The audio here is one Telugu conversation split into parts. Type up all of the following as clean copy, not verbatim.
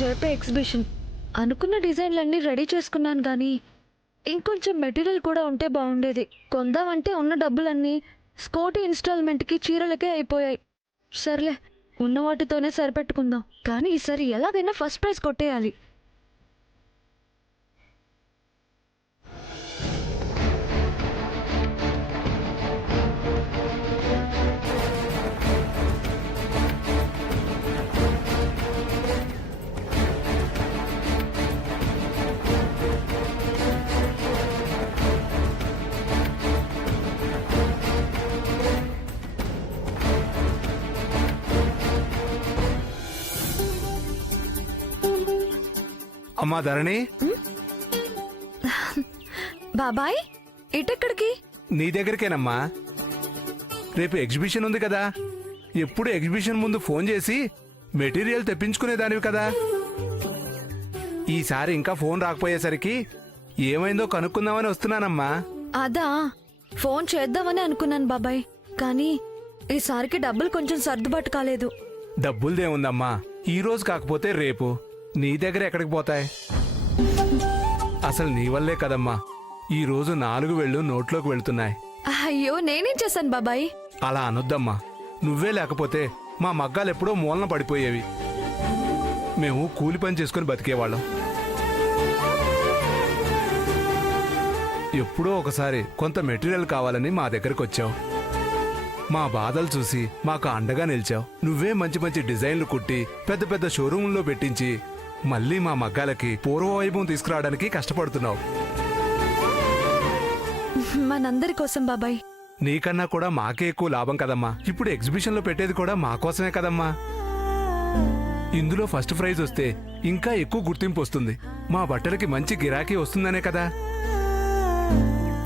రేపే ఎగ్జిబిషన్. అనుకున్న డిజైన్లన్నీ రెడీ చేసుకున్నాను కానీ ఇంకొంచెం మెటీరియల్ కూడా ఉంటే బాగుండేది. కొందామంటే ఉన్న డబ్బులన్నీ స్కూటీ ఇన్స్టాల్మెంట్కి చీరలకే అయిపోయాయి. సర్లే, ఉన్న వాటితోనే సరిపెట్టుకుందాం. కానీ ఈసారి ఎలాగైనా ఫస్ట్ ప్రైజ్ కొట్టేయాలి. అమ్మా ధరణి, బాబాయ్ ఇటెక్కడికి? నీ దగ్గరికేనమ్మా. రేపు ఎగ్జిబిషన్ ఉంది కదా, ఎప్పుడు ఎగ్జిబిషన్ ముందు ఫోన్ చేసి మెటీరియల్ తెప్పించుకునేదానివి కదా. ఈసారి ఇంకా ఫోన్ రాకపోయేసరికి ఏమైందో కనుక్కుందామని వస్తున్నానమ్మా. అదా, ఫోన్ చేద్దామని అనుకున్నాను బాబాయ్, కానీ ఈసారికి డబ్బులు కొంచెం సర్దుబాటు కాలేదు. డబ్బులదేముందమ్మా, ఈ రోజు కాకపోతే రేపు నీ దగ్గర ఎక్కడికి పోతాయి? అసలు నీ వల్లే కదమ్మా ఈ రోజు 4 వేళ్ళు నోట్లోకి వెళ్తున్నాయి. అయ్యో, నేనేం చేశాను బాబాయ్? అలా అనొద్దమ్మా. నువ్వే లేకపోతే మా మగ్గాలు ఎప్పుడో మూలన పడిపోయేవి. మేము కూలి పని చేసుకుని బతికేవాళ్ళం. ఎప్పుడో ఒకసారి కొంత మెటీరియల్ కావాలని మా దగ్గరకు వచ్చావు. మా బాధలు చూసి మాకు అండగా నిలిచావు. నువ్వే మంచి మంచి డిజైన్లు కుట్టి పెద్ద పెద్ద షోరూంలో పెట్టించి మళ్ళీ మా మగ్గాలకి పూర్వవైభవం తీసుకురావడానికి కష్టపడుతున్నావు. మనందరి కోసం బాబాయ్. నీకన్నా కూడా మాకే ఎక్కువ లాభం కదమ్మా. ఇప్పుడు ఎగ్జిబిషన్లో పెట్టేది కూడా మా కోసమే కదమ్మా. ఇందులో ఫస్ట్ ప్రైజ్ వస్తే ఇంకా ఎక్కువ గుర్తింపు వస్తుంది. మా బట్టలకి మంచి గిరాకీ వస్తుందనే కదా.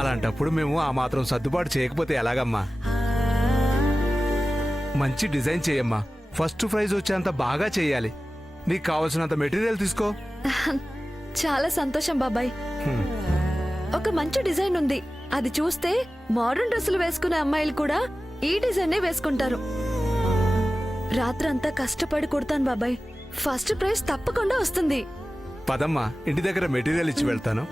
అలాంటప్పుడు మేము ఆ మాత్రం సర్దుబాటు చేయకపోతే ఎలాగమ్మా? మంచి డిజైన్ చేయమ్మా. ఫస్ట్ ప్రైజ్ వచ్చేంత బాగా చేయాలి. నీకు కావలసినంత మెటీరియల్ తీసుకో. చాలా సంతోషం బాబాయ్. ఒక మంచి డిజైన్ ఉంది, అది చూస్తే మోడర్న్ డ్రెస్సులు వేసుకునే అమ్మాయిలు కూడా ఈ డిజైనే వేసుకుంటారు. రాత్రంతా కష్టపడి కుడతాను బాబాయ్. ఫస్ట్ ప్రైజ్ తప్పకుండా వస్తుంది. పదమ్మా, ఇంటి దగ్గర మెటీరియల్ ఇచ్చి వెళ్తాను.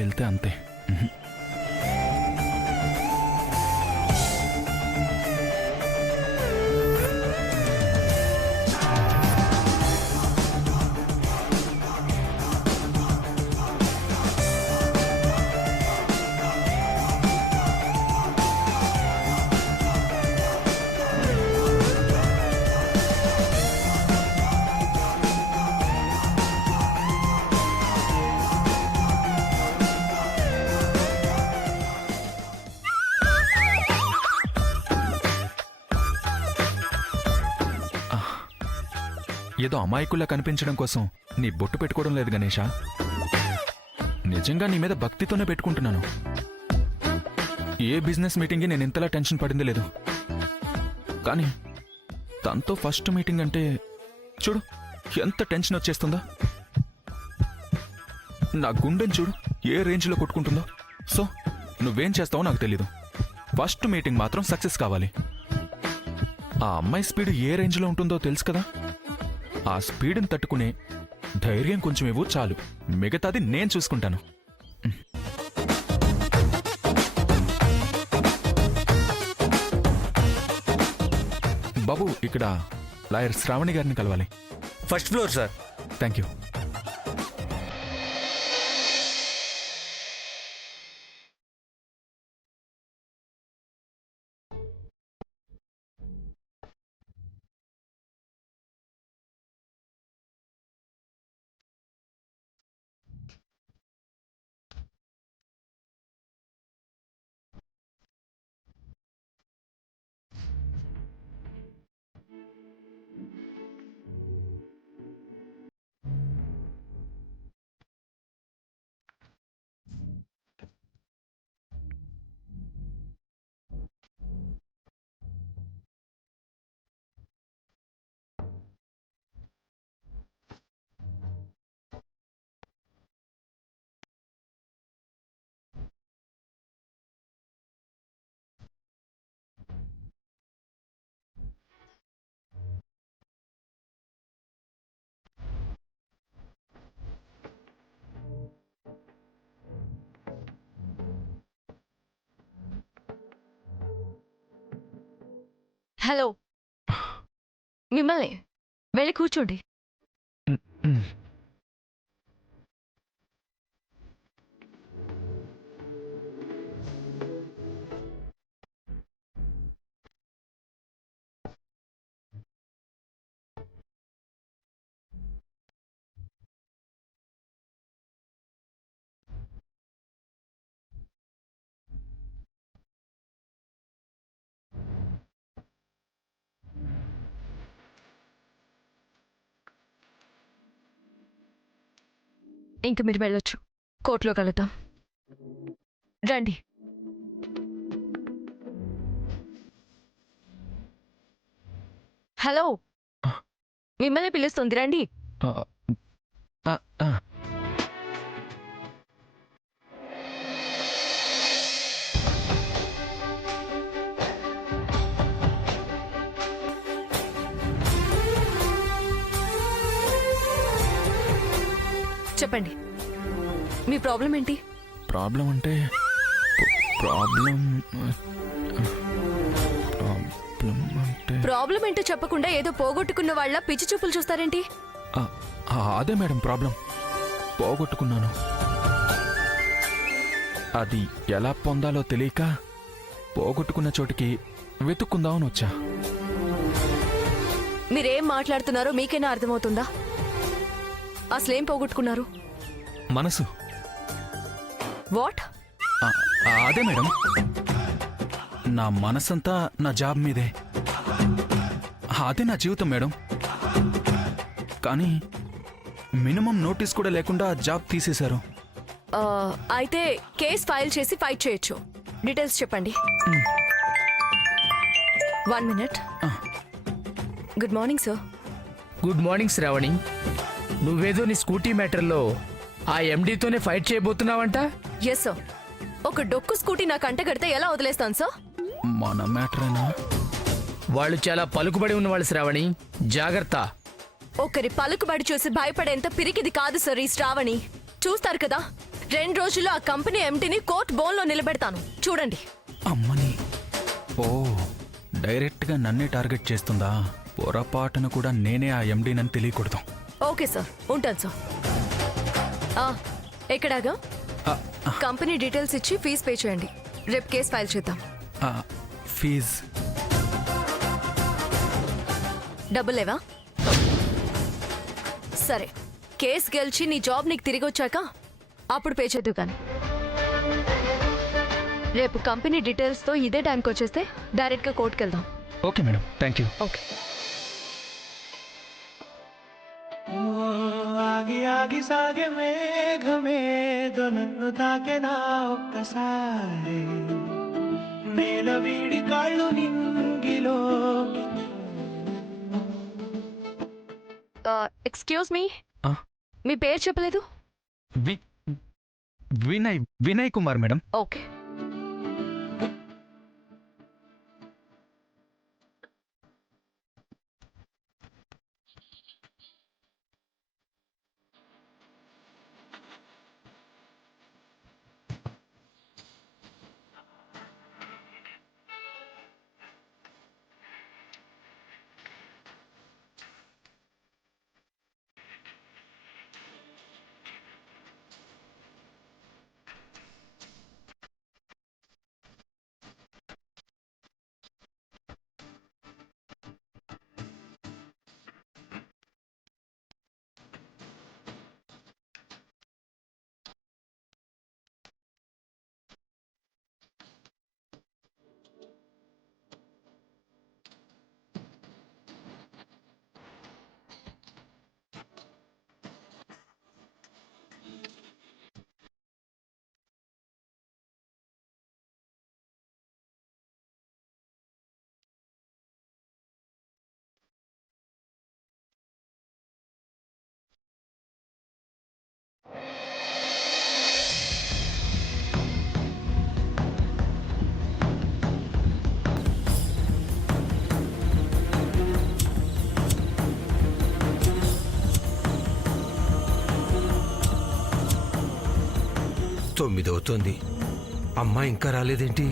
వెళ్తే అంతే. ఏదో అమాయకుల్లా కనిపించడం కోసం నీ బొట్టు పెట్టుకోవడం లేదు గణేషా. నిజంగా నీ మీద భక్తితోనే పెట్టుకుంటున్నాను. ఏ బిజినెస్ మీటింగ్కి నేను ఇంతలా టెన్షన్ పడింది లేదు. కానీ తనతో ఫస్ట్ మీటింగ్ అంటే చూడు ఎంత టెన్షన్ వచ్చేస్తుందో. నా గుండెని చూడు ఏ రేంజ్లో కొట్టుకుంటుందో. సో నువ్వేం చేస్తావో నాకు తెలీదు. ఫస్ట్ మీటింగ్ మాత్రం సక్సెస్ కావాలి. ఆ అమ్మాయి స్పీడ్ ఏ రేంజ్లో ఉంటుందో తెలుసు కదా. ఆ స్పీడ్ని తట్టుకునే ధైర్యం కొంచెం ఇవ్వు చాలు. మిగతాది నేను చూసుకుంటాను. బాబు ఇక్కడ లాయర్ శ్రావణి గారిని కలవాలి. First floor sir. Thank you. Hello, మిమ్మల్ని వెళ్ళి కూర్చోండి. ఇంక మీరు వెళ్ళొచ్చు. కోర్టులో కలుద్దాం. రండి. హలో, మిమ్మల్ని పిలుస్తుంది, రండి. ఆ, ఆ, ఆ. చెప్పండి, మీ ప్రాబ్లం ఏంటి? ప్రాబ్లం అంటే ప్రాబ్లం ప్రాబ్లం ఏంటో చెప్పకుండా ఏదో పోగొట్టుకున్న వాళ్ళ పిచ్చి చూపులు చూస్తారేంటి? అదే మేడం ప్రాబ్లం. పోగొట్టుకున్నాను. అది ఎలా పొందాలో తెలియక పోగొట్టుకున్న చోటికి వెతుక్కుందామని వచ్చా. మీరేం మాట్లాడుతున్నారో మీకైనా అర్థమవుతుందా? అసలేం పోగొట్టుకున్నారు? మనసు. వాట్? అదే మేడం, నా మనసంతా నా జాబ్ మీదే. అదే నా జీవితం మేడం. కానీ మినిమం నోటీస్ కూడా లేకుండా జాబ్ తీసేశారు. అయితే కేస్ ఫైల్ చేసి ఫైట్ చేయొచ్చు. డీటెయిల్స్ చెప్పండి. 1 minute. Good morning sir. Good morning Shravani. నువ్వేదో నీ స్కూటీ మ్యాటర్లో ఆ ఎండీతోనే ఫైట్ చేయబోతున్నావంట? Yes sir. ఒక డొక్కు స్కూటీ నాకు అంటగడితే ఎలా వదిలేస్తాను సార్? మన మ్యాటరేనా? వాళ్ళు చాలా పలుకుబడి ఉన్నవాళ్ళు శ్రావణి, జాగ్రత్త. ఒకరి పలుకుబడి చూసి భయపడేంత పిరికిది కాదు సార్ ఈ శ్రావణి. చూస్తారు కదా, 2 రోజుల్లో ఆ కంపెనీ ఎంటీని కోర్ట్ బోన్లో నిలబెడతాను, చూడండి. అమ్మని. ఓ, డైరెక్ట్గా నన్నే టార్గెట్ చేస్తుందా? పొరపాటున కూడా నేనే ఆ ఎండీనని తెలియకూడదు. ఓకే సార్, ఉంటాను సార్. ఎక్కడాగా కంపెనీ డీటెయిల్స్ ఇచ్చి ఫీజు పే చేయండి. రేపు కేసు ఫైల్ చేద్దాం. ఫీజ్ డబ్బులు లేవా? సరే, కేసు గెలిచి నీ జాబ్ నీకు తిరిగి వచ్చాక అప్పుడు పే చేద్దు. కానీ రేపు కంపెనీ డీటెయిల్స్తో ఇదే టైంకి వచ్చేస్తే డైరెక్ట్గా కోర్టుకు వెళ్దాం. Okay madam, thank you. Okay. ఆగి ఆగి సాగే మేఘమేదో నన్ను తాకెనా ఒక్కసారి, నేల వీడి కాళ్ళు నింగిలో. ఎక్స్క్యూజ్ మీ, మీ పేరు చెప్పలేదు. వినయ్ కుమార్ మేడం. ఓకే. 9 అవుతోంది. అమ్మా ఇంకా రాలేదేంటి?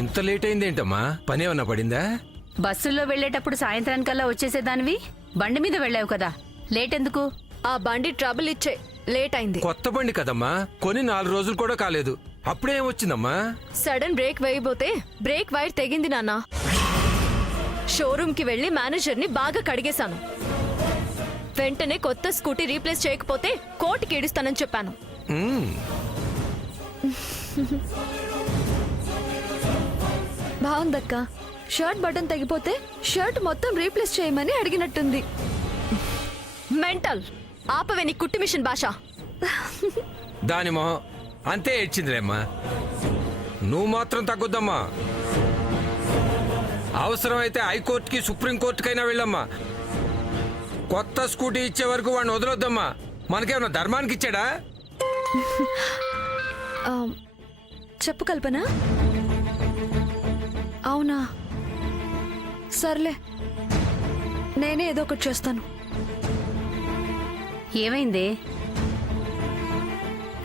ఇంత లేట్ అయిందేంటమ్మా? పని ఏమన్నా పడిందా? బస్సుల్లో వెళ్లేటప్పుడు సాయంత్రానికల్లా వచ్చేసేదానివి, బండి మీద వెళ్ళావు కదా, లేట్ ఎందుకు? ఆ బండి ట్రబుల్ ఇచ్చే లేట్ అయింది. కొత్త బండి కదమ్మా, కొని 4 రోజులు కూడా కాలేదు. అప్పుడే ఏమొచ్చిందమ్మా? సడన్ బ్రేక్ వేయబోతే బ్రేక్ వైర్ తెగింది నాన్న. షోరూమ్ కి వెళ్లి మేనేజర్ ని బాగా కడిగేశాను. వెంటనే కొత్త స్కూటీ రీప్లేస్ చేయకపోతే కోర్టుకి ఏడుస్తానని చెప్పాను. మ్మ్. బాగుందక్క. షర్ట్ బటన్ తెగిపోతే షర్ట్ మొత్తం రీప్లేస్ చేయమని అడిగినట్టుంది. మెంటల్. ఆపవే నీ కుట్టి మిషన్ భాష. దాని మొహం అంతే ఏడ్చిందిలేమ్మా. నువ్వు మాత్రం తగ్గుద్దమ్మా. అవసరమైతే హైకోర్టుకి సుప్రీంకోర్టుకైనా వెళ్ళమ్మా. కొత్త స్కూటీ ఇచ్చే వరకు వాడిని వదలొద్దమ్మా. మనకేమన్నా ధర్మానికి ఇచ్చాడా? చెప్పు కల్పన. అవునా, సర్లే, నేనే ఏదో ఒకటి చేస్తాను. ఏమైందే?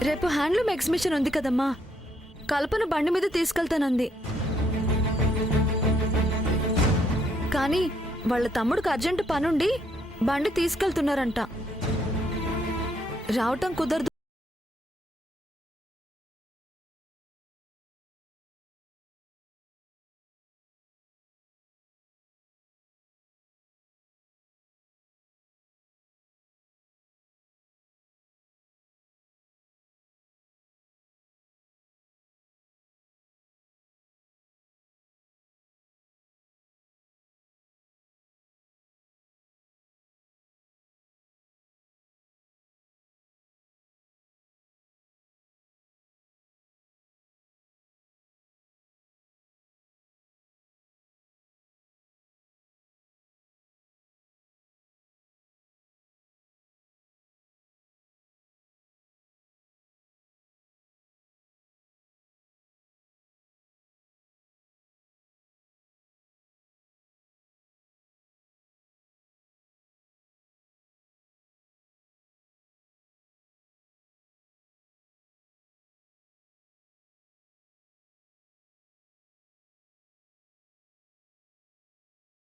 రేపు హ్యాండ్లూమ్ ఎగ్జిబిషన్ ఉంది కదమ్మా, కల్పన బండి మీద తీసుకెళ్తానంది. కానీ వాళ్ళ తమ్ముడికి అర్జెంటు పనుండి బండి తీసుకెళ్తున్నారంట. రావటం కుదరదు.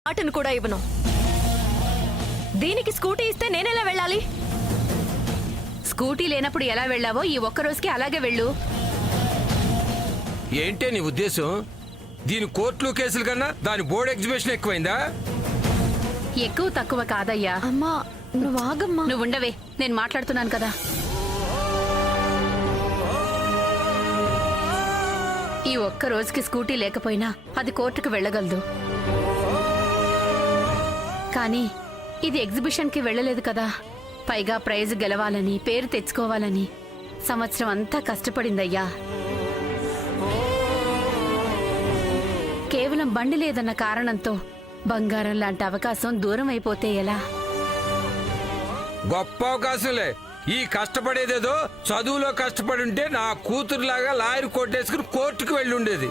ఆటను కూడా ఇవ్వను. దీనికి స్కూటీ ఇస్తే నేనెలా వెళ్ళాలి? స్కూటీ లేనప్పుడు ఎలా వెళ్ళావో ఈ ఒక్క రోజుకి అలాగే వెళ్ళు. ఏంటే నీ ఉద్దేశం? దీని కోర్టులు కేసులు కన్నా దాని బోర్డు ఎగ్జిబిషన్ ఎక్కువైందా? ఎక్కువ తక్కువ కాదయ్యా. అమ్మా నువ్వు ఆగమ్మా. నువ్వు ఉండవే, నేను మాట్లాడుతున్నాను కదా. ఈ ఒక్క రోజుకి స్కూటీ లేకపోయినా అది కోర్టుకు వెళ్ళగలదు. కానీ ఇది ఎగ్జిబిషన్కి వెళ్ళలేదు కదా. పైగా ప్రైజ్ గెలవాలని, పేరు తెచ్చుకోవాలని సంవత్సరం అంతా కష్టపడిందయ్యా. కేవలం బండి లేదన్న కారణంతో బంగారం లాంటి అవకాశం దూరం అయిపోతే ఎలా? గొప్ప అవకాశంలే. ఈ కష్టపడేదేదో చదువులో కష్టపడి ఉంటే నా కూతురులాగా లాయర్ కొట్టేసుకుని కోర్టుకు వెళ్ళి ఉండేది.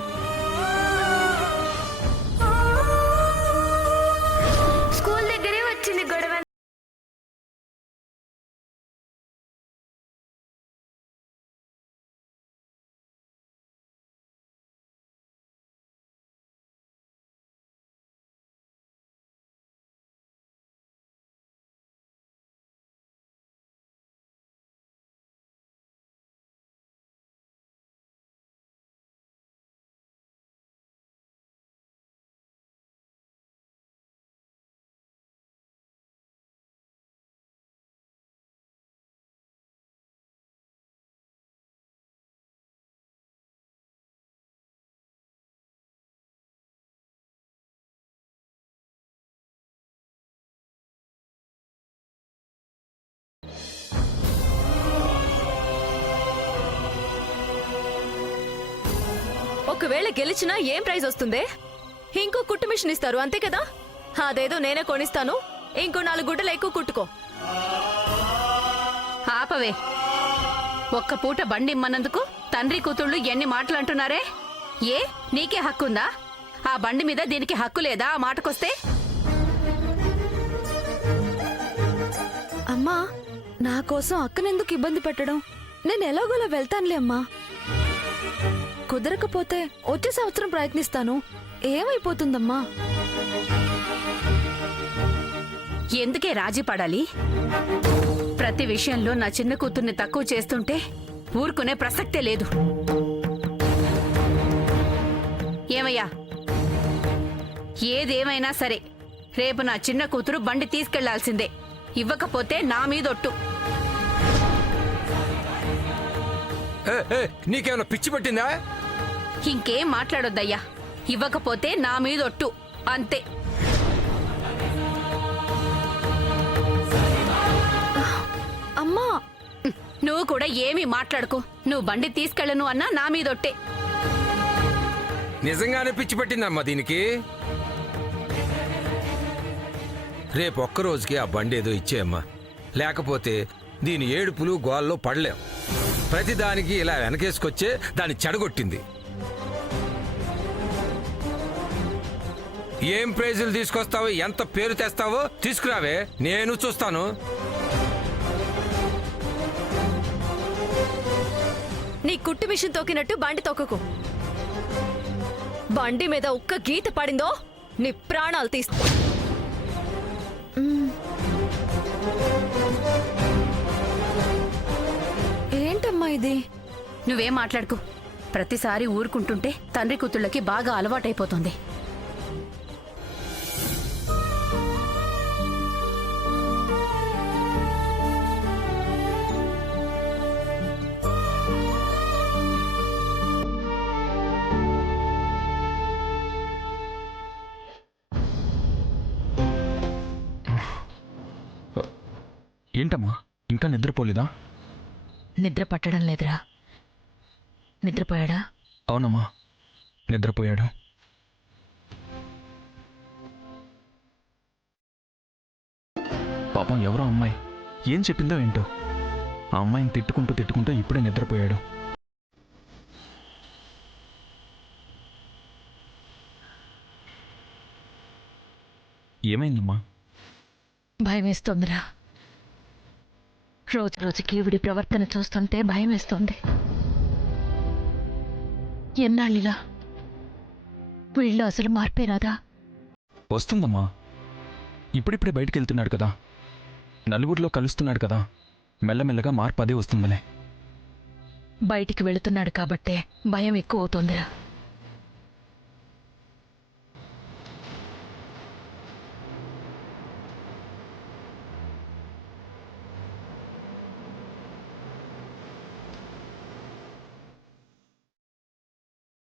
స్కూల్ దగ్గరే వచ్చింది గొడవ. ఒకవేళ గెలిచినా ఏం ప్రైజ్ వస్తుందే? ఇంకో కుట్టు మిషన్ ఇస్తారు అంతే కదా. అదేదో నేనే కొనిస్తాను, ఇంకో 4 గుడ్డలు ఎక్కువ కుట్టుకో. ఆపవే. ఒక్క పూట బండి ఇమ్మన్నందుకు తండ్రి కూతుళ్ళు ఎన్ని మాటలు అంటున్నారే? ఏ నీకే హక్కుందా? ఆ బండి మీద దీనికి హక్కు లేదా? ఆ మాటకొస్తే అమ్మా, నా కోసం అక్కనెందుకు ఇబ్బంది పెట్టడం? నేను ఎలాగోలా వెళ్తానులే అమ్మా. కుదరకపోతే వచ్చే సంవత్సరం ప్రయత్నిస్తాను. ఏమైపోతుందమ్మా? ఎందుకే రాజీ పడాలి? ప్రతి విషయంలో నా చిన్న కూతుర్ని తక్కువ చేస్తుంటే ఊరుకునే ప్రసక్తే లేదు. ఏమయ్యా, ఏదేమైనా సరే రేపు నా చిన్న కూతురు బండి తీసుకెళ్లాల్సిందే. ఇవ్వకపోతే నా మీదొట్టు. నీకేమైనా పిచ్చి పట్టిందా? ఇంకేం మాట్లాడొద్దయ్యా. ఇవ్వకపోతే నా మీదొట్టు, అంతే. అమ్మా, నువ్వు కూడా ఏమీ మాట్లాడుకో. నువ్వు బండి తీసుకెళ్ళను అన్నా నా మీదొట్టే. నిజంగానే పిచ్చి పట్టిందమ్మా దీనికి. రేపు ఒక్క రోజుకి ఆ బండి ఏదో ఇచ్చేయమ్మా. లేకపోతే దీని ఏడుపులు గోల్లో పడలేం. ప్రతిదానికి ఇలా వెనకేసుకొచ్చే దాన్ని చెడగొట్టింది. ఏం ప్రైజులు తీసుకొస్తావో, ఎంత పేరు తెస్తావో తీసుకురావే, నేను చూస్తాను. నీ కుట్టు మిషన్ తొక్కినట్టు బండి తొక్కకు. బండి మీద ఒక్క గీత పడిందో నీ ప్రాణాలు తీస్తా. ఏంటమ్మా ఇది? నువ్వేం మాట్లాడుకో. ప్రతిసారి ఊరుకుంటుంటే తండ్రి కూతుళ్ళకి బాగా అలవాటైపోతుంది. ఏంటమ్మా, ఇంకా నిద్రపోలేదా? నిద్ర పట్టడం లేదురా. నిద్రపోయాడా? అవునమ్మా, నిద్రపోయాడు. పాపం ఎవరో అమ్మాయి ఏం చెప్పిందో ఏంటో. ఆ అమ్మాయిని తిట్టుకుంటూ ఇప్పుడే నిద్రపోయాడు. ఏమైందమ్మా? భయం వేస్తోందిరా. రోజు రోజుకి వీడి ప్రవర్తన చూస్తుంటే భయం వేస్తోంది. ఎన్నాళ్ళిలా? వీళ్ళు అసలు మార్పే రాదా? వస్తుందమ్మా. ఇప్పుడిప్పుడే బయటికి వెళ్తున్నాడు కదా, నలుగురిలో కలుస్తున్నాడు కదా, మెల్లమెల్లగా మార్పు అదే వస్తుందలే. బయటికి వెళుతున్నాడు కాబట్టే భయం ఎక్కువ అవుతోందిరా.